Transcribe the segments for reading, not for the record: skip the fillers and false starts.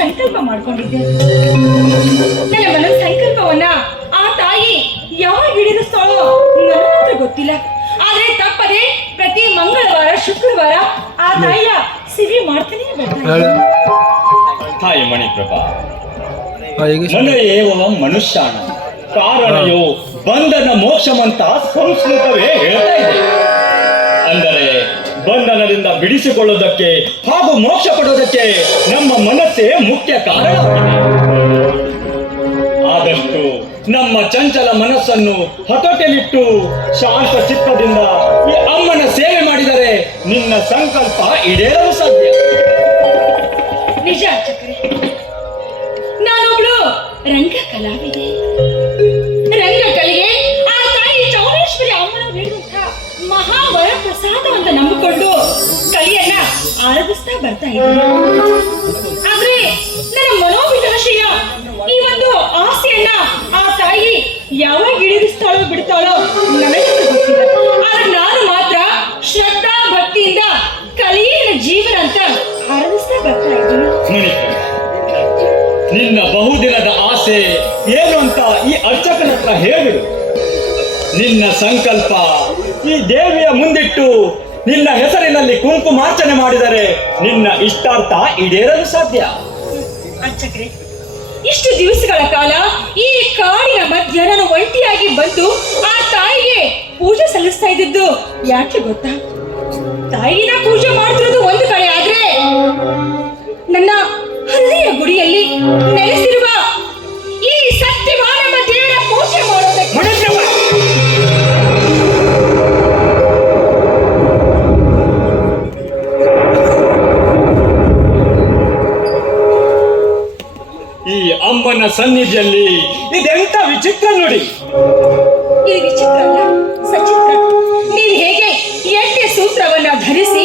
ಸಂಕಲ್ಪ ಮಾಡ್ಕೊಂಡಿದ್ದೆ. ನನ್ನ ಮನದ ಸಂಕಲ್ಪವನ್ನ ಆ ತಾಯಿ ಯಾವಾಗ ಈಡೇರಿಸ್ತಾಳೋ ನನಗಂತೂ ಗೊತ್ತಿಲ್ಲ. ಆದ್ರೆ ತಪ್ಪದೆ ಪ್ರತಿ ಮಂಗಳವಾರ ಶುಕ್ರವಾರ ಆ ತಾಯಿಯ ಸೇವೆ ಮಾಡ್ತಾನೆ ಬರ್ತಾನೆ. ತಾಯಿ ಮಣಿಪ್ರಭಾ, ಮನೆಯೇವ ಮನುಷ್ಯಾಣ ಕಾರಣಯೋ ಬಂಧನ ಮೋಕ್ಷವಂತ ಸಂಸ್ಕೃತವೇ ಹೇಳ್ತಾ ಇದೆ. ಅಂದರೆ ಬಂಧನದಿಂದ ಬಿಡಿಸಿಕೊಳ್ಳುವುದಕ್ಕೆ ಹಾಗೂ ಮೋಕ್ಷ ಪಡುವುದಕ್ಕೆ ನಮ್ಮ ಮನಸ್ಸೇ ಮುಖ್ಯ ಕಾರಣವಾಗಿದೆ. ಆದಷ್ಟು ನಮ್ಮ ಚಂಚಲ ಮನಸ್ಸನ್ನು ಹತೋಟಿಯಲ್ಲಿಟ್ಟು ಶಾಂತ ಚಿತ್ತದಿಂದ ಈ ಅಮ್ಮನ ಸೇವೆ ಮಾಡಿದರೆ ನಿನ್ನ ಸಂಕಲ್ಪ ಈಡೇರಲು ಸಾಧ್ಯ. ನಿಜ ಚಕ್ರೆ, ನಾನೊಬ್ಳು ರಂಗ ಕಲಾವಿದೆ. ರಂಗಕಲೆಗೆ ಆ ತಾಯಿ ಚೌಡೇಶ್ವರಿ ಅಮ್ಮನ ನೀಡುವಂತಹ ಮಹಾವರ ಪ್ರಸಾದವಂತ ನಂಬಿಕೊಂಡು ಕಲಿಯನ್ನ ಆರಂಭಿಸ್ತಾ ಬರ್ತಾ ಇದ್ದೀನಿ. ಆದ್ರೆ ನನ್ನ ಮನೋಭಿಲಾಷೆಯ ಈ ಒಂದು ಆಸೆಯನ್ನ ಆ ತಾಯಿ ಯಾವಾಗ ಈಡೇರಿಸ್ತಾಳೋ ಬಿಡ್ತಾಳೋ ನನಗೆ ಗೊತ್ತಿಲ್ಲ. ಆದ್ರೆ ನಾನು ಮಾತ್ರ ಶ್ರದ್ಧಾ ಭಕ್ತಿಯಿಂದ ಕಲಿಯೇ ಜೀವನ ಅಂತ ಆರಂಭಿಸ್ತಾ ಬರ್ತಾ ಇದ್ದೀನಿ. ನಿನ್ನ ಬಹುದಿನದ ಆಸೆ ಏನು ಅಂತ ಈ ಅರ್ಚಕನ ಹತ್ರ ಹೇಳಿರು. ನಿನ್ನ ಸಂಕಲ್ಪ ಈ ದೇವಿಯ ಮುಂದಿಟ್ಟು ನಿನ್ನ ಹೆಸರಿನಲ್ಲಿ ಕುಂಕುಮಾರ್ಚನೆ ಮಾಡಿದರೆ ನಿನ್ನ ಇಷ್ಟಾರ್ಥ ಈಡೇರಲು ಸಾಧ್ಯ. ಅರ್ಚಕ್ರೆ, ಇಷ್ಟು ದಿವಸಗಳ ಕಾಲ ಈ ಕಾಡಿನ ಮಧ್ಯ ನಾನು ಒಂಟಿಯಾಗಿ ಬಂದು ಆ ತಾಯಿಗೆ ಪೂಜೆ ಸಲ್ಲಿಸ್ತಾ ಇದ್ದಿದ್ದು ಯಾಕೆ ಗೊತ್ತಾ? ತಾಯಿನ ಪೂಜೆ ಮಾಡ್ತಿರೋದು ಒಂದು ಕಡೆ ಆದ್ರೆ ನನ್ನ ಹೃದಯ ಗುಡಿಯಲ್ಲಿ ನೆಲೆಸಿರುವ ಈ ಸತ್ಯವಾದ ದೇವರ ಪೂಜೆ ಮಾಡೋದಕ್ಕೆ ಈ ಅಮ್ಮನ ಸನ್ನಿಧಿಯಲ್ಲಿ ಇದೆಂತ ವಿಚಿತ್ರ ನೋಡಿ. ಇದು ವಿಚಿತ್ರ ಅಲ್ಲ, ಸಚಿತ್ರ. ನೀವು ಹೇಗೆ ಎಟ್ಟೆ ಸೂತ್ರವನ್ನ ಧರಿಸಿ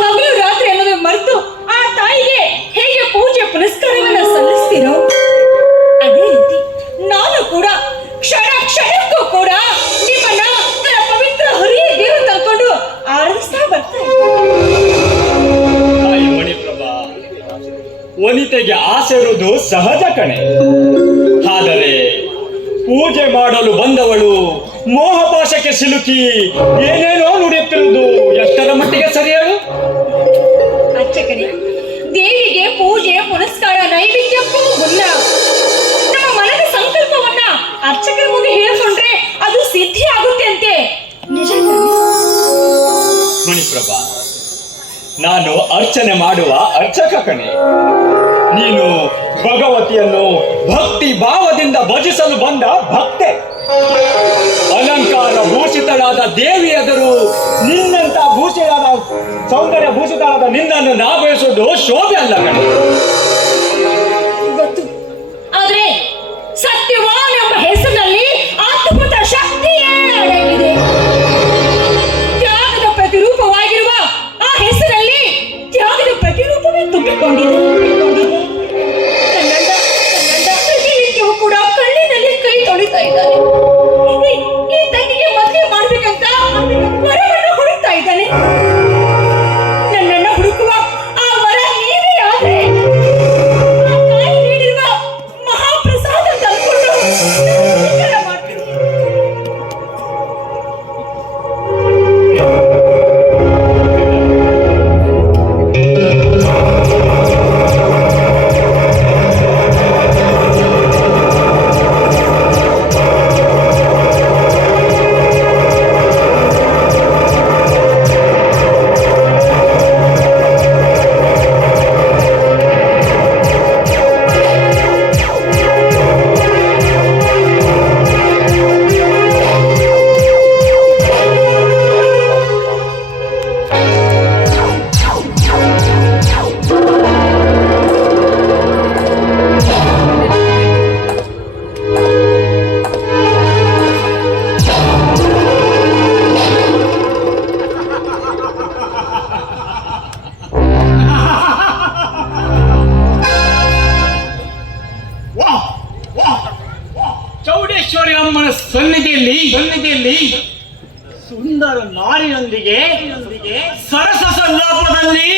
ಹಗಲು ರಾತ್ರಿ ಅನ್ನೋದು ಮರೆತು ಆ ತಾಯಿಗೆ ಹೇಗೆ ಪೂಜೆ ಪುನಸ್ಕಾರವನ್ನ ಸಲ್ಲಿಸ್ತೀರೋ ಅದೇ ರೀತಿ ನಾನು ಕೂಡ ಕ್ಷಣ ಕ್ಷಣಕ್ಕೂ ಕೂಡ ನಿಮ್ಮನ್ನ ನನ್ನ ಪವಿತ್ರ ಹರಿಯ ದೇವರು ತಂದ್ಕೊಂಡು ಆರಾಧಿಸ್ತಾ ಬರ್ತಾ ತಾಯಿ ಮಣಿಪ್ರಭಾ, ವನಿತೆಗೆ ಆಸೆ ಇರುವುದು ಸಹಜ ಕಣೆ. ಆದರೆ ಪೂಜೆ ಮಾಡಲು ಬಂದವಳು ಮೋಹಪಾಶಕ್ಕೆ ಸಿಲುಕಿ ಏನೇನೋ ನುಡಿಯುತ್ತಿರುವುದು ಎಷ್ಟರ ಮಟ್ಟಿಗೆ ಸರಿಯಳು? ಅರ್ಚಕರೇ, ದೇವಿಗೆ ಪೂಜೆ ಪುನಸ್ಕಾರ ನೈವೇದ್ಯಕ್ಕೂ ಮುನ್ನ ನಮ್ಮ ಮನದ ಸಂಕಲ್ಪವನ್ನ ಅರ್ಚಕರ ಮುಂದೆ ಹೇಳಿಕೊಂಡ್ರೆ ಅದು ಸಿದ್ಧಿ ಆಗುತ್ತೆ ಅಂತೆ. ನಿಜ ಮಣಿಪ್ರಭಾ, ನಾನು ಅರ್ಚನೆ ಮಾಡುವ ಅರ್ಚಕ ಕಣೆ. ನೀನು ಭಗವತಿಯನ್ನು ಭಕ್ತಿ ಭಾವದಿಂದ ಭಜಿಸಲು ಬಂದ ಭಕ್ತೆ. ಅಲಂಕಾರ ಭೂಷಿತಳಾದ ದೇವಿ ಎದುರು ನಿನ್ನಂತ ಭೂಷಿತಳಾದ ಸೌಂದರ್ಯ ಭೂಷಿತಳಾದ ನಿನ್ನನ್ನು ನಾ ಬಯಸುವುದು ಶೋಭೆ ಅಲ್ಲ ಕಣೆ. ಗೊತ್ತು, ಆದ್ರೆ ಸತ್ಯವಾನ್ ಎಂಬ ಹೆಸರಿನಲ್ಲಿ ಅದ್ಭುತ ಶಕ್ತಿಯೇ ಅಡಗಿದೆ. ತ್ಯಾಗದ ಪ್ರತಿರೂಪವಾಗಿರುವ ಆ ಹೆಸರಲ್ಲಿ ತ್ಯಾಗದ ಪ್ರತಿರೂಪವೇ ತುಂಬಿಕೊಂಡಿದೆ. ಪ್ರತಿನಿತ್ಯವೂ ಕೂಡ ಕಣ್ಣಿನಲ್ಲಿ ಕೈ ತೊಳಿತಾ ಇದ್ದಾನೆ. ಈ ತಂಗಿಗೆ ಮದುವೆ ಮಾಡ್ಬೇಕಂತ ವರವನ್ನು ಹುಡುಕ್ತಾ ಇದ್ದಾನೆ. ನನ್ನನ್ನ ಹುಡುಕುವ ಆ ವರ ನೀವೇ ಆದ್ರೆ ಆ ತಾಯಿ ನೀಡಿರುವ ಮಹಾಪ್ರಸಾದ ತಂದ್ಕೊಂಡು ಸ್ವೀಕಾರ ಮಾಡ್ತೀನಿ. ಚೌಡೇಶ್ವರಿ ಅಮ್ಮನ ಸನ್ನಿಧಿಯಲ್ಲಿ ಸುಂದರ ನಾರಿಯೊಂದಿಗೆ ಸರಸ ಸಂಲಾಪದಲ್ಲಿ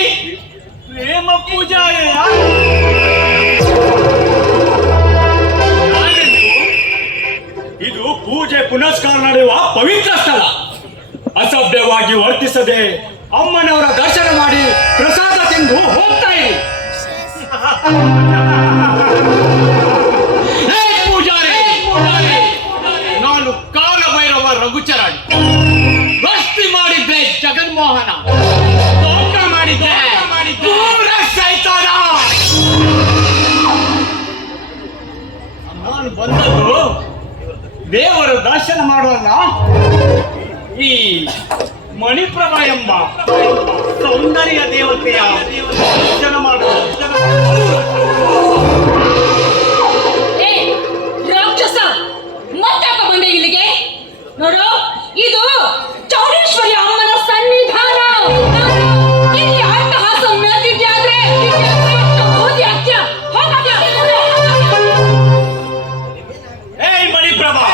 ಪ್ರೇಮ ಪೂಜಾರಿ ಇದು ಪೂಜೆ ಪುನಸ್ಕಾರ ನಡೆಯುವ ಪವಿತ್ರ ಸ್ಥಳ. ಅಸಭ್ಯವಾಗಿ ವರ್ತಿಸದೆ ಅಮ್ಮನವರ ದರ್ಶನ ಮಾಡಿ ಪ್ರಸಾದ ತಿಂದು ಹೋಗ್ತಾ ಇರಿ. ಪೂಜಾರಿ, ನಾನು ಕಾಲಭೈರವ ರಘುಚರಣ್. ಭಕ್ತಿ ಮಾಡಿದ್ರೆ ಜಗನ್ಮೋಹನ, ತೋಟ ಮಾಡಿದ್ರೆ ದೂರ ಸೈತಾನ. ನಾನು ಬಂದದ್ದು ದೇವರ ದರ್ಶನ ಮಾಡುವಲ್ಲ ಈ ಮಣಿಪ್ರಭಾ ಎಂಬ ಸೌಂದರ್ಯ ದೇವತೆಯ ದರ್ಶನ ಮಾಡುವ. ರಾಕ್ಷಸ, ಮತ್ತಾಕ ಬಂದೆ ಇಲ್ಲಿಗೆ? ನೋಡು, ಇದು ಚೌಡೇಶ್ವರಿ ಅಮ್ಮನ ಸನ್ನಿಧಾನ. ಇಲ್ಲಿ ಅಟ್ಟಹಾಸ ನಡೆದಿದ್ಯಾದ್ರೆ ಓದಿ ಹತ್ಯ ಮಣಿಪ್ರಭಾ,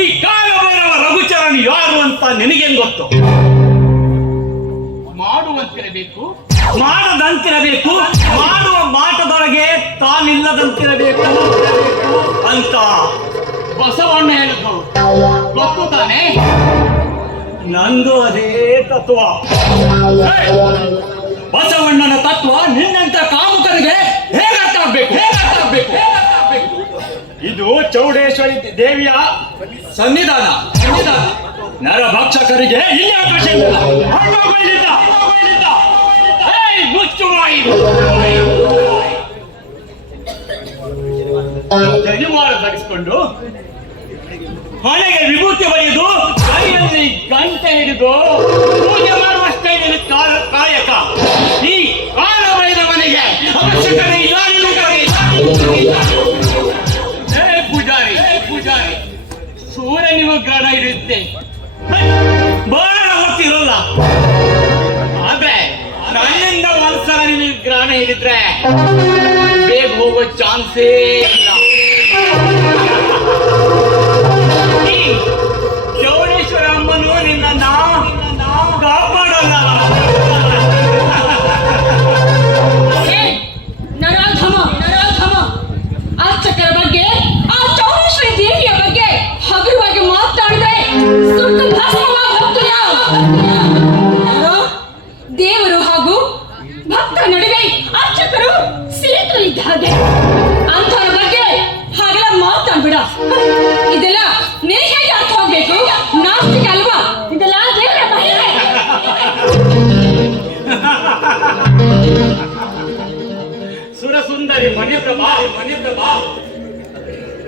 ಈ ಕಾಲಭೈರವ ರಘುಚರಣ್ ಯಾರು ಅಂತ ನಿನಗೇನ್ ಗೊತ್ತು? ಮಾಡುವಂತಿರಬೇಕು, ಮಾಡದಂತಿರಬೇಕು, ಮಾಡುವ ಮಾಟದೊಳಗೆ ತಾನಿಲ್ಲದಂತಿರಬೇಕು ಅಂತ ಬಸವಣ್ಣ ಹೇಳಿದ್ರು. ಗೊತ್ತು ತಾನೆ? ನಂದು ಅದೇ ತತ್ವ. ಬಸವಣ್ಣನ ತತ್ವ ನಿನ್ನಂತ ಕಾಮುಕರಿಗೆ ಹೇಗೆ ಅರ್ಥ ಆಗ್ಬೇಕು? ಇದು ಚೌಡೇಶ್ವರಿ ದೇವಿಯ ಸನ್ನಿಧಾನ. ನರಭಕ್ಷಕರಿಗೆ ಇಲ್ಲಿ ಅವಕಾಶ ಇಲ್ಲ. ಮುಚ್ಚುವ ಜನಿವಾರ ಧರಿಸಿಕೊಂಡು ಹೊಣೆಗೆ ವಿಭೂತಿ ಬರೆಯುವುದು, ಕೈಯಲ್ಲಿ ಗಂಟೆ ಹಿಡಿದು ಪೂಜೆ ಮಾಡುವಷ್ಟೇ ನಿನ್ನ ಕಾಯಕ. ಈ ಕಾಲಭೈರವನಿಗೆ ಅವಶ್ಯಕತೆ ಇಲ್ಲ. ಪೂಜಾರಿ, ಸೂರ್ಯನಿಗೂ ಗ್ರಹಣ ಇರುತ್ತೆ, ಬಹಳ ಹೊತ್ತಿರೋಲ್ಲ. ಆದ್ರೆ ನನ್ನಿಂದ ಒಂದ್ಸಲ ನಿಮಗೆ ಗ್ರಹಣ ಹಿಡಿದ್ರೆ ಬೇಗ ಹೋಗೋ ಚಾನ್ಸೇ ಇಲ್ಲ. ಚೌಡೇಶ್ವರ ಅಮ್ಮನು ನಿನ್ನ ಕಾಪಾಡಲ್ಲ. ಅರ್ಚಕರ ಬಗ್ಗೆ, ಆ ಚೌಡೇಶ್ವರಿ ದೇವಿಯ ಬಗ್ಗೆ ಹಗುರವಾಗಿ ಮಾತಾಡಿದ್ರೆ ದೇವರು ಹಾಗೂ ಭಕ್ತರ ನಡುವೆ ಅರ್ಚಕರು ಸೇತು ಇದ್ದ ಹಾಗೆ. ಅಂಥವ್ರ ಬಗ್ಗೆ ಹಾಗೆಲ್ಲ ಮಾತಾಡ್ಬಿಡ. ಇದೆಲ್ಲ ನಿನಗೆ ಹೇಗೆ ಅರ್ಥ ಹೋಗ್ಬೇಕು? ನಾಸ್ತಿಕ ಅಲ್ವಾ? ಇದೆಲ್ಲ ದೇವರ ಮಹಿಮೆ. ಸುರಸುಂದರಿ ಮಣಿಪ್ರಭಾ,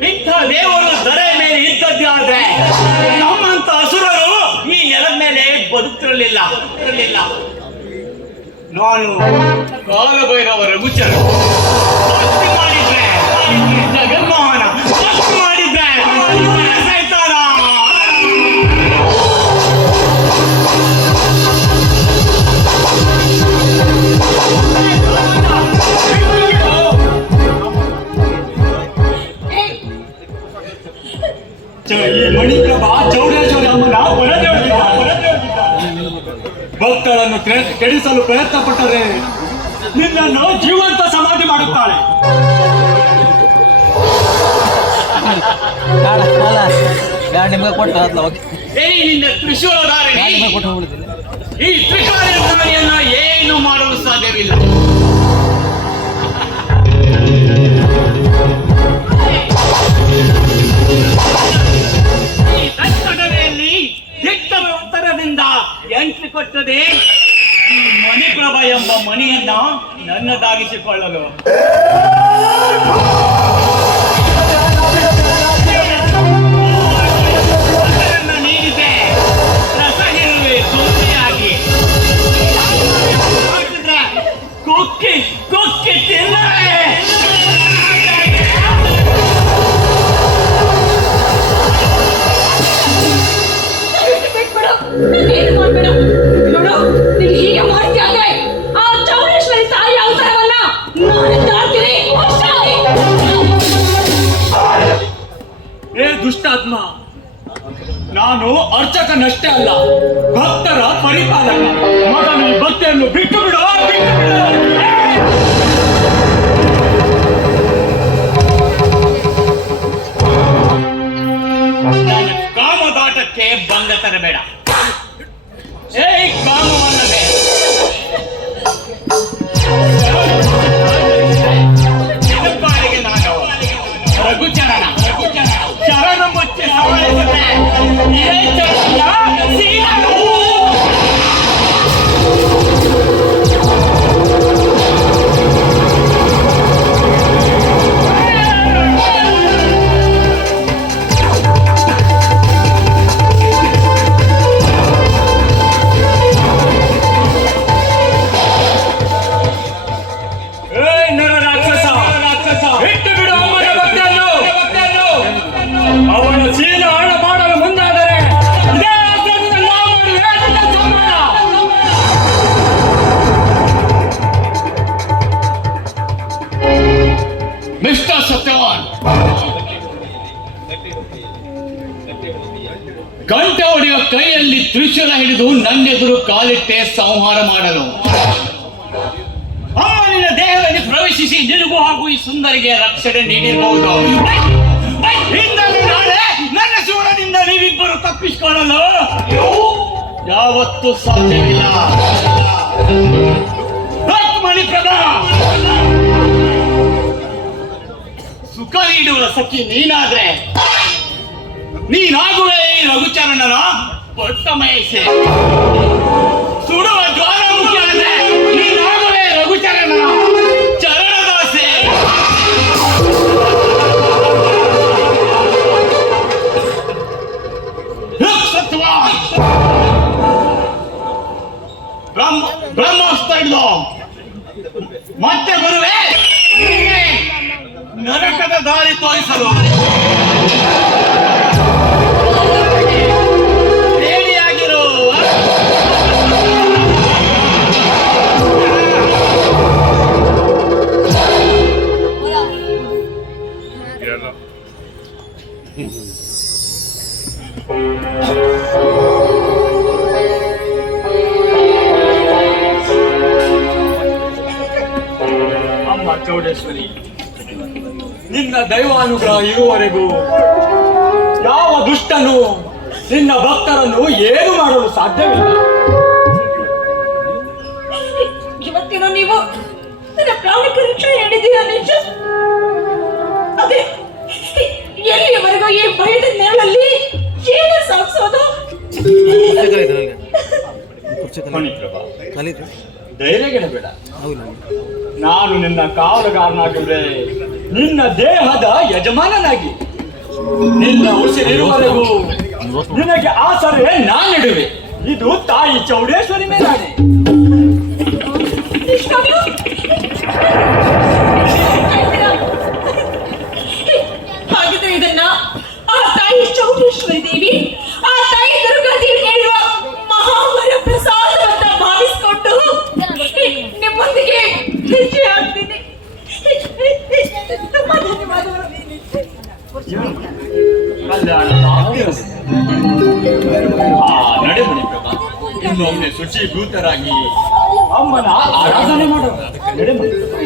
ಇಂಥ ದೇವರು ಧರೆ ಮೇಲೆ ಇದ್ದದ್ದಾದ್ರೆ ನಮ್ಮಂತ ಅಸುರರು ಈ ನೆಲದ ಮೇಲೆ ಬದುಕ್ತಿರಲಿಲ್ಲ. ನಾನು ಕಾಲಭೈರವ ರಘುಚರಣ್. ಭಕ್ತಿ ಮಾಡಿದ್ರೆ ಜಗನ್ಮೋಹನ, ಭಕ್ತಿ ಮಾಡಿದ್ರೆ ಸೈತಾನ. ಈ ಮಣಿಪ್ರಭಾ ಚೌಡೇಶ್ವರಿ ಅಮ್ಮನ ಭಕ್ತರನ್ನು ಕೆಡಿಸಲು ಪ್ರಯತ್ನ ಪಟ್ಟರೆ ನಿನ್ನನ್ನು ಜೀವಂತ ಸಮಾಧಿ ಮಾಡುತ್ತಾಳೆ. ನಿಮ್ಗೆ ಕೊಟ್ಟು ನಿನ್ನ ತ್ರಿಶೂಲಧಾರಿಣಿ ಈ ತ್ರಿಕಾಲಧಾರಿಯನ್ನ ಏನು ಮಾಡಲು ಸಾಧ್ಯವಿಲ್ಲ. ಈ ತಕ್ಕಡವೆಯಲ್ಲಿ ದಿಟ್ಟ ಉತ್ತರದಿಂದ ಎಂಟ್ರಿ ಕೊಟ್ಟದೆ ಈ ಮಣಿಪ್ರಭಾ ಎಂಬ ಮಣಿಯನ್ನ ನನ್ನದಾಗಿಸಿಕೊಳ್ಳಲು. ನೀಡಿದೆ ರಸಗಿರುವೆ ತೊಂದರೆಯಾಗಿ ಕೊಕ್ಕಿ ತಿನ್ನರೆ. ನೋಡು, ನೀನು ಹೀಗೆ ಮಾಡ್ತೀಯಾದ್ರೆ ಆ ಚೌಡೇಶ್ವರಿ ತಾಯಿ ಅವತಾರವನ್ನ ನಾನು ತಾಳ್ತೀನಿ. ಏ ದುಷ್ಟಾತ್ಮ, ನಾನು ಅರ್ಚಕನಷ್ಟೇ ಅಲ್ಲ, ಭಕ್ತರ ಪರಿಪಾಲಕ. ಮಗನ ಈ ಭಕ್ತಿಯನ್ನು ಬಿಟ್ಟು ಬಿಡು, ಬಿಟ್ಟು ಬಿಡು. ನನ್ನ ಕಾಮದಾಟಕ್ಕೆ ಭಂಗ ತರಬೇಡ. ಕಾಮವಲ್ಲದೆ ಬಾಳಿಗೆ ನಾನು ರಘುಚರಣ ಶರಣ ಮುಚ್ಚಿ ಸವಳಿಸದೆ ಅವನ ಶೀಲ ಹಣ ಮಾಡಲು ಮುಂದಾದರೆ ಇದೇ ಆಜ್ಞೆಯಿಂದ ನಾವು ಮಾಡುವೆ ನಿನ್ನ ಸಮ್ಮಾನ. ಮಿಸ್ಟರ್ ಸತ್ಯವಾನ್, ಗಂಟೆ ಹೊಡೆಯುವ ಕೈಯಲ್ಲಿ ತ್ರಿಶೂಲ ಹಿಡಿದು ನನ್ನೆದುರು ಕಾಲಿಟ್ಟೆ ಸಂಹಾರ ಮಾಡಲು ಅಮ್ಮನಿನ ದೇಹದಲ್ಲಿ ಪ್ರವೇಶಿಸಿ ನಿನಗೂ ಹಾಗೂ ಈ ಸುಂದರಿಗೆ ರಕ್ಷಣೆ ನೀಡಿರಬಹುದು. ಇಂದಲೂ ನಾಳೆ ನನ್ನ ಶಿವನದಿಂದ ನೀವಿಬ್ಬರು ತಪ್ಪಿಸಿಕೊಳ್ಳಲು ಯಾವತ್ತೂ ಸಾಧ್ಯವಿಲ್ಲ. ಮಣಿಪ್ರಭಾ, ಸುಖ ನೀಡುವ ಸಖಿ ನೀನಾದ್ರೆ ನೀನಾಗುವೆ ಈ ರಘುಚರಣನ ಪೊಟ್ಟ ಮಹೇಶೆ. ಸುಡುವ ಜ್ವಾಲಾಮುಖಿ ಆದ್ರೆ ನೀನಾಗುವೆ ರಘುಚರಣನ ಚರಣದಾಸೆ. ಬ್ರಹ್ಮಾಸ್ತ್ರ ಹಿಡಿದು ಮತ್ತೆ ಬರುವೆ ನರಕದ ದಾರಿ ತೋರಿಸಲು. ರೇಡಿಯಾಗಿರು. ಅಮ್ಮ ಚೌಡೇಶ್ವರಿ, ನಿನ್ನ ದೈವಾನುಗ್ರಹ ಇರುವವರೆಗೂ ಯಾವ ದುಷ್ಟನು ನಿನ್ನ ಭಕ್ತರನ್ನು ಏನು ಮಾಡಲು ಸಾಧ್ಯವಿಲ್ಲ. ಇವತ್ತೇನೋ ನೀವು ನನ್ನ ಪ್ರಾಣಿಕ ರಕ್ಷಣೆ ನೀಡಿದ್ದೀರಾ ನಿಜ. ಅದೇ ಎಲ್ಲಿಯವರೆಗೂ ಈ ಭಯದ ನೆರಳಲ್ಲಿ ಏನು ಸಾಗಿಸೋದು? ಧೈರ್ಯಗೆಡಬೇಡ. ನಾನು ನಿನ್ನ ಕಾವಲುಗಾರನಾಗಿದ್ರೆ ನಿನ್ನ ದೇಹದ ಯಜಮಾನನಾಗಿ ನಿನ್ನ ಉಸಿರಿರುವವರೆಗೂ ನಿನಗೆ ಆಸರೆ ನಾನಿಡುವೆ. ಇದು ತಾಯಿ ಚೌಡೇಶ್ವರಿ ಮೇಲಾನೆ. ಹಾಗಿದ್ರೆ ಇದನ್ನ ಆ ತಾಯಿ ಚೌಡೇಶ್ವರಿ ದೇವಿ, ಆ ತಾಯಿ ದುರ್ಗಾದೇವಿ ನೀಡಿರುವ ಮಹಾವರ ಪ್ರಸಾದ ಅಂತ ಭಾವಿಸಿಕೊಂಡು ನಿಮ್ಮೊಂದಿಗೆ ಹೆಜ್ಜೆ ಹಾಕ್ತೀನಿ. ತುಂಬಾ ಧನ್ಯವಾದಗಳು. ನಡೆ ಮಣಿಪ್ರಭಾ, ಇನ್ನೊಮ್ಮೆ ಶುಚೀಭೂತರಾಗಿ ಅಮ್ಮನ ಆರಾಧನೆ ಮಾಡೋಣ. ನಡೆ ಮಣಿಪ್ರಭಾ.